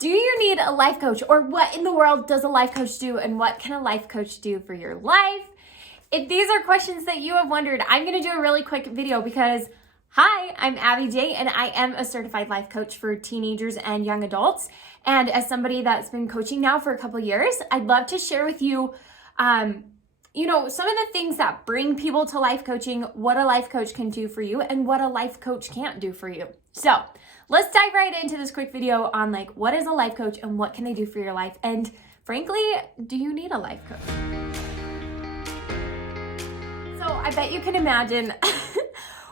Do you need a life coach, or what in the world does a life coach do, and what can a life coach do for your life? If these are questions that you have wondered, I'm going to do a really quick video because, hi, I'm Abbi J, and I am a certified life coach for teenagers and young adults. And as somebody that's been coaching now for a couple years, I'd love to share with you, some of the things that bring people to life coaching, what a life coach can do for you, and what a life coach can't do for you. So let's dive right into this quick video on what is a life coach and what can they do for your life? And frankly, do you need a life coach? So I bet you can imagine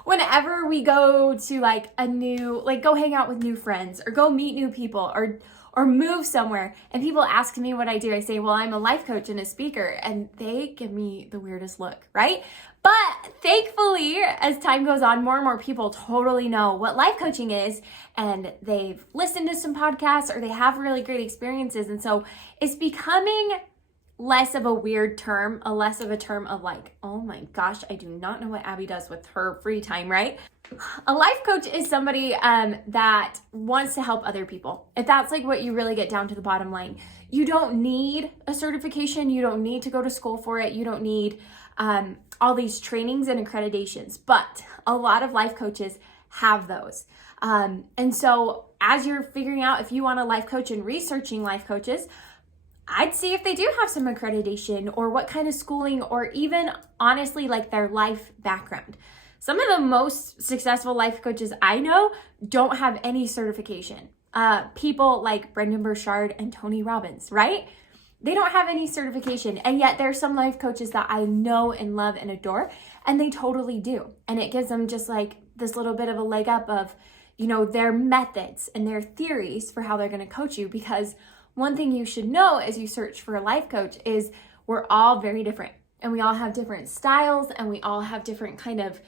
whenever we go to go hang out with new friends or go meet new people or move somewhere and people ask me what I do, I say, well, I'm a life coach and a speaker, and they give me the weirdest look, right? But thankfully, as time goes on, more and more people totally know what life coaching is, and they've listened to some podcasts or they have really great experiences. And so it's becoming less of a weird term, less of a term of oh my gosh, I do not know what Abbi does with her free time, right? A life coach is somebody that wants to help other people. If that's what you really get down to the bottom line. You don't need a certification. You don't need to go to school for it. You don't need all these trainings and accreditations, but a lot of life coaches have those. And so as you're figuring out if you want a life coach and researching life coaches, I'd see if they do have some accreditation or what kind of schooling, or even honestly their life background. Some of the most successful life coaches I know don't have any certification. People like Brendon Burchard and Tony Robbins, right? They don't have any certification, and yet there's some life coaches that I know and love and adore, and they totally do. And it gives them just this little bit of a leg up of, their methods and their theories for how they're going to coach you. Because one thing you should know as you search for a life coach is we're all very different, and we all have different styles, and we all have different kind of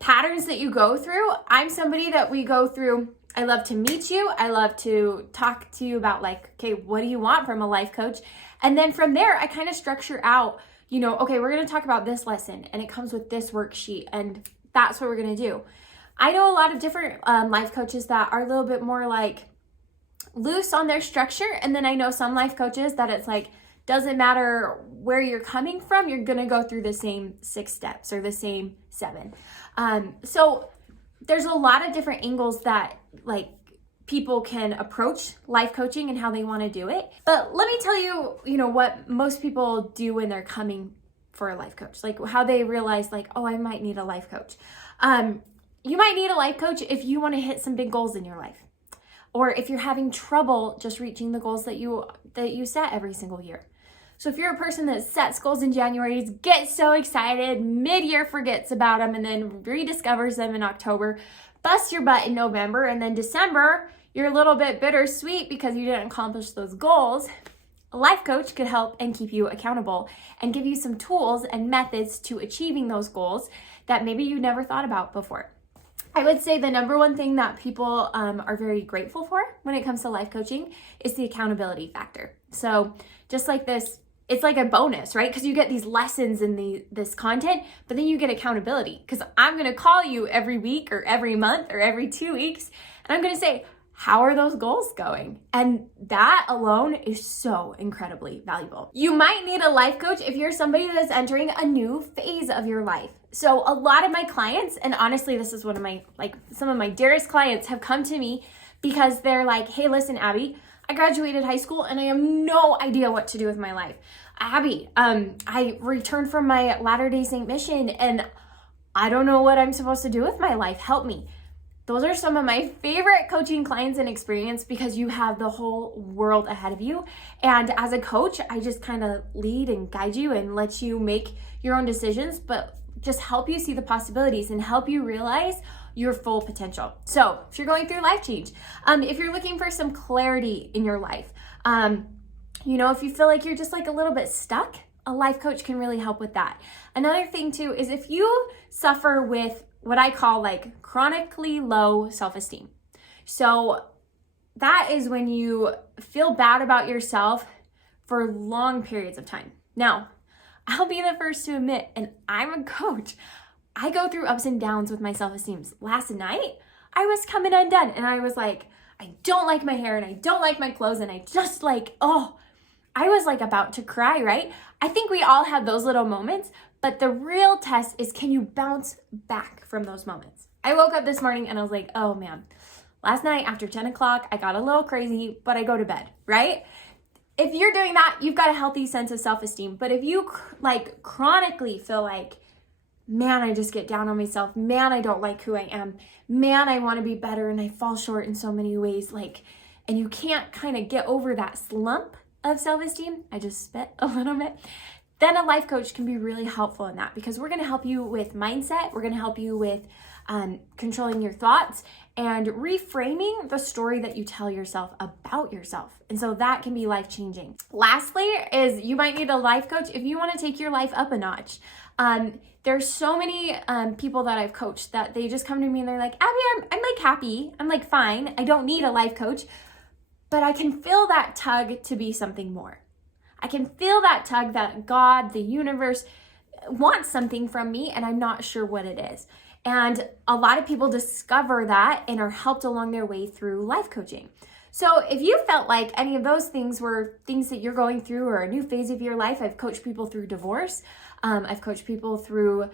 patterns that you go through. I'm somebody that we go through. I love to meet you. I love to talk to you about okay, what do you want from a life coach? And then from there, I kind of structure out, okay, we're going to talk about this lesson and it comes with this worksheet, and that's what we're going to do. I know a lot of different life coaches that are a little bit more loose on their structure. And then I know some life coaches that it's doesn't matter where you're coming from, you're going to go through the same 6 steps or the same 7. So there's a lot of different angles that people can approach life coaching and how they want to do it. But let me tell you, what most people do when they're coming for a life coach, how they realize oh, I might need a life coach. You might need a life coach if you want to hit some big goals in your life, or if you're having trouble just reaching the goals that you set every single year. So if you're a person that sets goals in January, gets so excited, mid-year forgets about them, and then rediscovers them in October, busts your butt in November, and then December, you're a little bit bittersweet because you didn't accomplish those goals, a life coach could help and keep you accountable and give you some tools and methods to achieving those goals that maybe you never thought about before. I would say the number one thing that people are very grateful for when it comes to life coaching is the accountability factor. So just like this, it's like a bonus, right? Because you get these lessons in this content, but then you get accountability, because I'm going to call you every week or every month or every 2 weeks, and I'm going to say, how are those goals going? And that alone is so incredibly valuable. You might need a life coach if you're somebody that's entering a new phase of your life. So a lot of my clients, and honestly, this is one of my, some of my dearest clients have come to me because they're hey, listen, Abbi, I graduated high school and I have no idea what to do with my life. Abbi, I returned from my Latter-day Saint mission and I don't know what I'm supposed to do with my life. Help me. Those are some of my favorite coaching clients and experience because you have the whole world ahead of you. And as a coach, I just kind of lead and guide you and let you make your own decisions, but just help you see the possibilities and help you realize your full potential. So if you're going through life change, if you're looking for some clarity in your life, if you feel you're just a little bit stuck, a life coach can really help with that. Another thing too is if you suffer with what I call chronically low self-esteem. So that is when you feel bad about yourself for long periods of time. Now, I'll be the first to admit, and I'm a coach, I go through ups and downs with my self-esteem. Last night, I was coming undone, and I was I don't like my hair and I don't like my clothes and I just like, oh, I was like about to cry, right? I think we all have those little moments, but the real test is, can you bounce back from those moments? I woke up this morning and I was like, oh man, last night after 10 o'clock, I got a little crazy, but I go to bed, right? If you're doing that, you've got a healthy sense of self-esteem. But if you like chronically feel like, man, I just get down on myself, man, I don't like who I am, man, I want to be better and I fall short in so many ways, like, and you can't kind of get over that slump of self-esteem, I just spit a little bit, then a life coach can be really helpful in that, because we're going to help you with mindset, we're going to help you with controlling your thoughts and reframing the story that you tell yourself about yourself. And so that can be life-changing. Lastly is, you might need a life coach if you want to take your life up a notch. There's so many people that I've coached that they just come to me and they're like, Abbi, I'm like happy, I'm like fine, I don't need a life coach, but I can feel that tug to be something more. I can feel that tug that God, the universe, wants something from me and I'm not sure what it is. And a lot of people discover that and are helped along their way through life coaching. So if you felt like any of those things were things that you're going through or a new phase of your life, I've coached people through divorce. I've coached people through,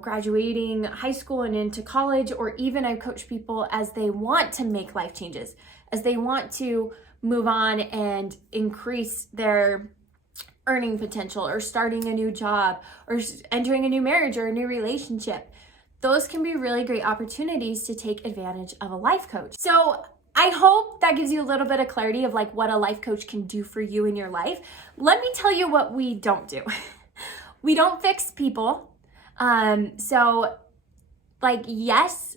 graduating high school and into college, or even I've coached people as they want to make life changes, as they want to move on and increase their earning potential, or starting a new job, or entering a new marriage or a new relationship. Those can be really great opportunities to take advantage of a life coach. So I hope that gives you a little bit of clarity of like what a life coach can do for you in your life. Let me tell you what we don't do. We don't fix people. Yes,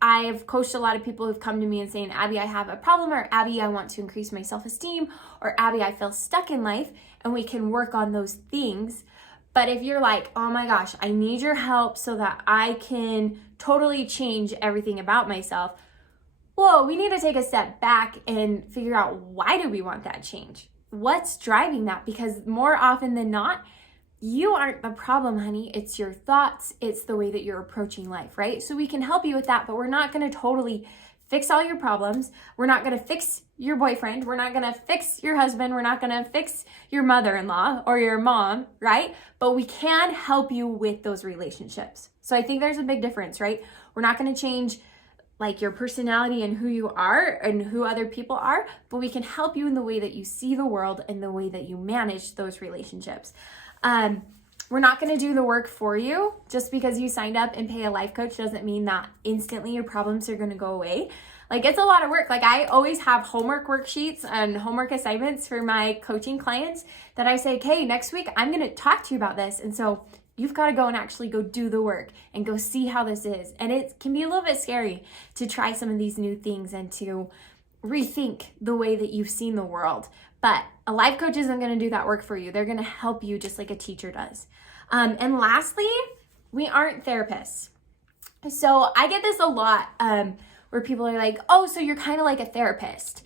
I've coached a lot of people who've come to me and saying, Abbi, I have a problem, or Abbi, I want to increase my self-esteem, or Abbi, I feel stuck in life, and we can work on those things. But if you're like, oh my gosh, I need your help so that I can totally change everything about myself, whoa, we need to take a step back and figure out, why do we want that change? What's driving that? Because more often than not, you aren't the problem, honey. It's your thoughts. It's the way that you're approaching life, right? So we can help you with that, but we're not going to totally fix all your problems. We're not going to fix your boyfriend. We're not going to fix your husband. We're not going to fix your mother-in-law or your mom, right? But we can help you with those relationships. So I think there's a big difference, right? We're not going to change like your personality and who you are and who other people are, but we can help you in the way that you see the world and the way that you manage those relationships. We're not going to do the work for you. Just because you signed up and pay a life coach doesn't mean that instantly your problems are going to go away. Like, it's a lot of work. Like, I always have homework worksheets and homework assignments for my coaching clients that I say, okay, next week I'm going to talk to you about this. And so you've got to go and actually go do the work and go see how this is. And it can be a little bit scary to try some of these new things and to rethink the way that you've seen the world. But a life coach isn't going to do that work for you. They're going to help you just like a teacher does. And lastly, we aren't therapists. So I get this a lot where people are like, oh, so you're kind of like a therapist.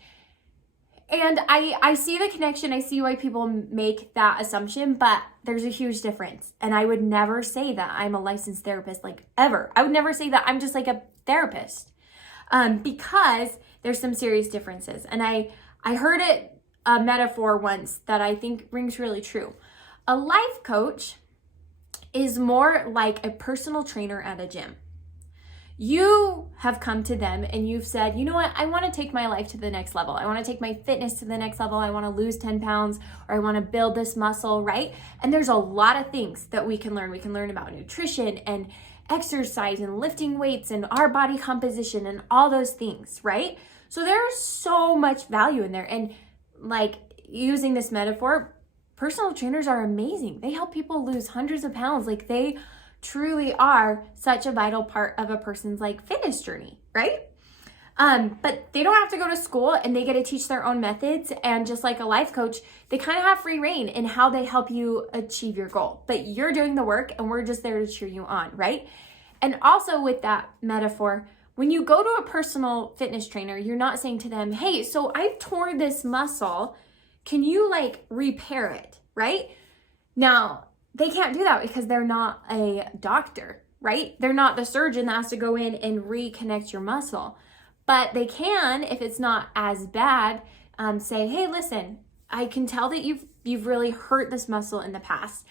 And I see the connection. I see why people make that assumption, but there's a huge difference. And I would never say that I'm a licensed therapist, like, ever. I would never say that I'm just like a therapist, because there's some serious differences. And I heard a metaphor once that I think rings really true. A life coach is more like a personal trainer at a gym. You have come to them and you've said, you know what, I want to take my life to the next level. I want to take my fitness to the next level. I want to lose 10 pounds, or I want to build this muscle, right? And there's a lot of things that we can learn. We can learn about nutrition and exercise and lifting weights and our body composition and all those things, right? So there's so much value in there. And like, using this metaphor, personal trainers are amazing. They help people lose hundreds of pounds. Like, they truly are such a vital part of a person's like fitness journey, right? But they don't have to go to school, and they get to teach their own methods. And just like a life coach, they kind of have free reign in how they help you achieve your goal. But you're doing the work and we're just there to cheer you on, right? And also with that metaphor, when you go to a personal fitness trainer, you're not saying to them, hey, so I've torn this muscle. Can you like repair it, right? Now, they can't do that because they're not a doctor, right? They're not the surgeon that has to go in and reconnect your muscle. But they can, if it's not as bad, say, hey, listen, I can tell that you've really hurt this muscle in the past.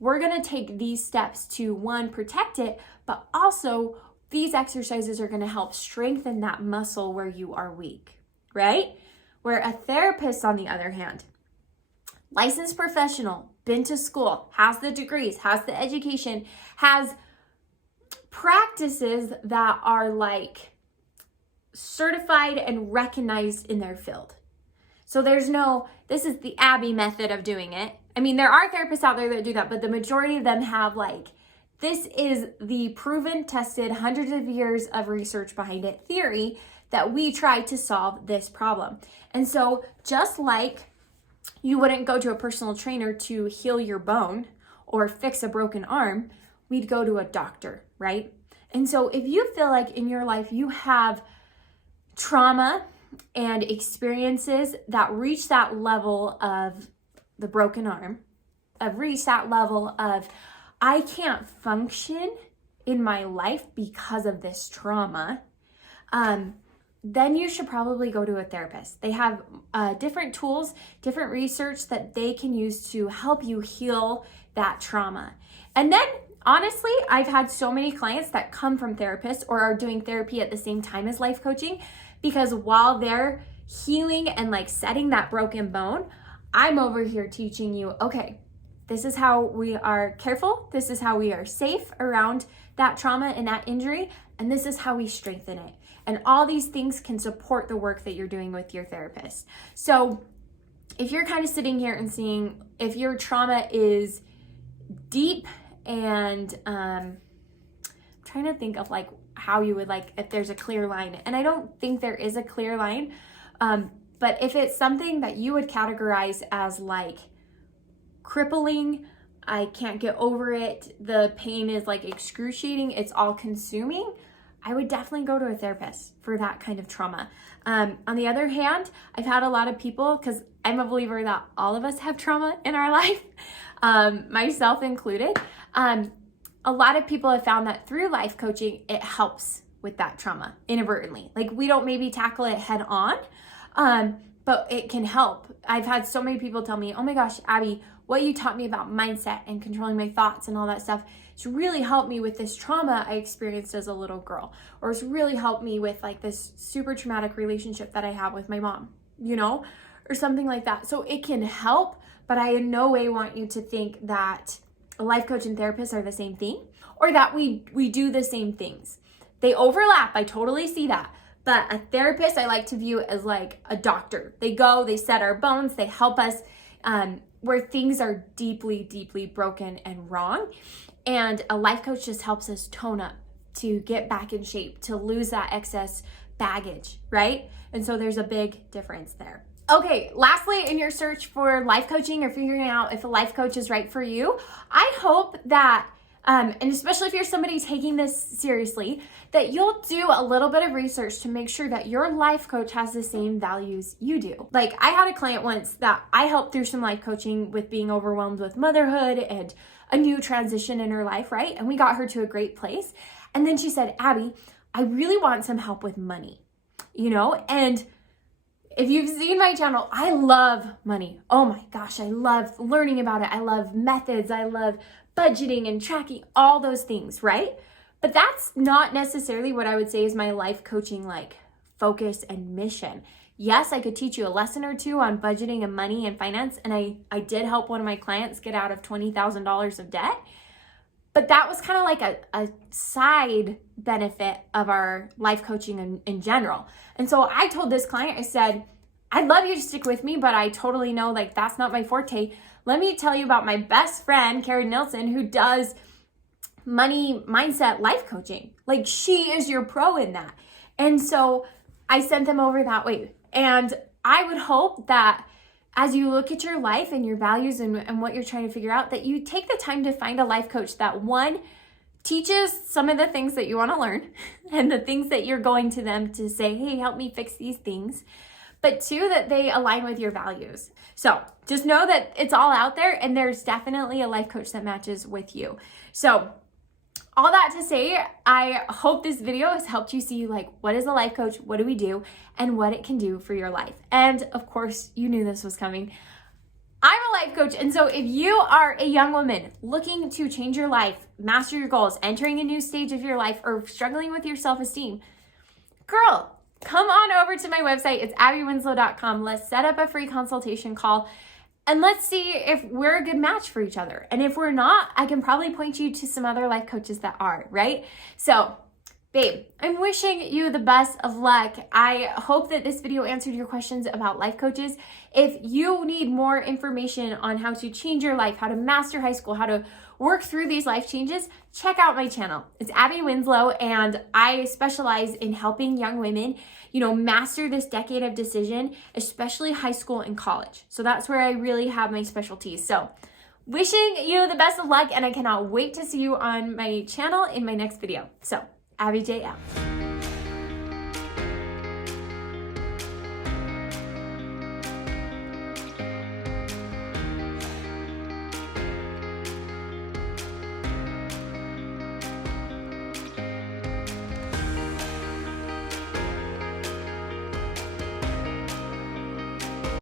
We're gonna take these steps to, one, protect it, but also these exercises are gonna help strengthen that muscle where you are weak, right? Where a therapist, on the other hand, licensed professional, been to school, has the degrees, has the education, has practices that are like certified and recognized in their field. So there's no, this is the Abbi method of doing it. I mean, there are therapists out there that do that, but the majority of them have like, this is the proven, tested, hundreds of years of research behind it theory that we try to solve this problem. And so just like you wouldn't go to a personal trainer to heal your bone or fix a broken arm, we'd go to a doctor, right? And so if you feel like in your life you have trauma and experiences that reach that level of the broken arm, of reach that level of, I can't function in my life because of this trauma, then you should probably go to a therapist. They have different tools, different research that they can use to help you heal that trauma. And then honestly, I've had so many clients that come from therapists or are doing therapy at the same time as life coaching, because while they're healing and like setting that broken bone, I'm over here teaching you, okay, this is how we are careful. This is how we are safe around that trauma and that injury. And this is how we strengthen it. And all these things can support the work that you're doing with your therapist. So if you're kind of sitting here and seeing if your trauma is deep and I'm trying to think of like how you would like, if there's a clear line. And I don't think there is a clear line. But if it's something that you would categorize as like crippling, I can't get over it, the pain is like excruciating, it's all consuming, I would definitely go to a therapist for that kind of trauma. On the other hand, I've had a lot of people, because I'm a believer that all of us have trauma in our life, myself included. A lot of people have found that through life coaching, it helps with that trauma inadvertently. Like we don't maybe tackle it head on, but it can help. I've had so many people tell me, oh my gosh, Abbi, what you taught me about mindset and controlling my thoughts and all that stuff, it's really helped me with this trauma I experienced as a little girl, or it's really helped me with like this super traumatic relationship that I have with my mom, you know, or something like that. So it can help, but I in no way want you to think that a life coach and therapist are the same thing, or that we do the same things. They overlap. I totally see that. But a therapist I like to view as like a doctor. They go, they set our bones, they help us where things are deeply, deeply broken and wrong. And a life coach just helps us tone up to get back in shape, to lose that excess baggage, right? And so there's a big difference there. Okay, lastly, in your search for life coaching or figuring out if a life coach is right for you, I hope that, and especially if you're somebody taking this seriously, that you'll do a little bit of research to make sure that your life coach has the same values you do. Like I had a client once that I helped through some life coaching with being overwhelmed with motherhood and a new transition in her life, right? And we got her to a great place. And then she said, Abbi, I really want some help with money, you know? And if you've seen my channel, I love money. Oh my gosh, I love learning about it. I love methods. I love budgeting and tracking, all those things, right? But that's not necessarily what I would say is my life coaching like focus and mission. Yes, I could teach you a lesson or two on budgeting and money and finance, and I did help one of my clients get out of $20,000 of debt. But that was kind of like a side benefit of our life coaching in general. And so I told this client, I said, I'd love you to stick with me, but I totally know like that's not my forte. Let me tell you about my best friend, Carrie Nilsson, who does money mindset life coaching. Like she is your pro in that. And so I sent them over that way. And I would hope that as you look at your life and your values and what you're trying to figure out, that you take the time to find a life coach that one, teaches some of the things that you want to learn and the things that you're going to them to say, hey, help me fix these things. But two, that they align with your values. So just know that it's all out there and there's definitely a life coach that matches with you. So all that to say, I hope this video has helped you see like what is a life coach, what do we do, and what it can do for your life. And of course, you knew this was coming. I'm a life coach, and so if you are a young woman looking to change your life, master your goals, entering a new stage of your life, or struggling with your self-esteem, girl, come on over to my website. It's abbiwinslow.com. Let's set up a free consultation call. And let's see if we're a good match for each other. And if we're not, I can probably point you to some other life coaches that are, right? So, babe, I'm wishing you the best of luck. I hope that this video answered your questions about life coaches. If you need more information on how to change your life, how to master high school, how to work through these life changes, check out my channel. It's Abbi Winslow, and I specialize in helping young women, master this decade of decision, especially high school and college. So that's where I really have my specialties. So wishing you the best of luck, and I cannot wait to see you on my channel in my next video. So Abbi J out.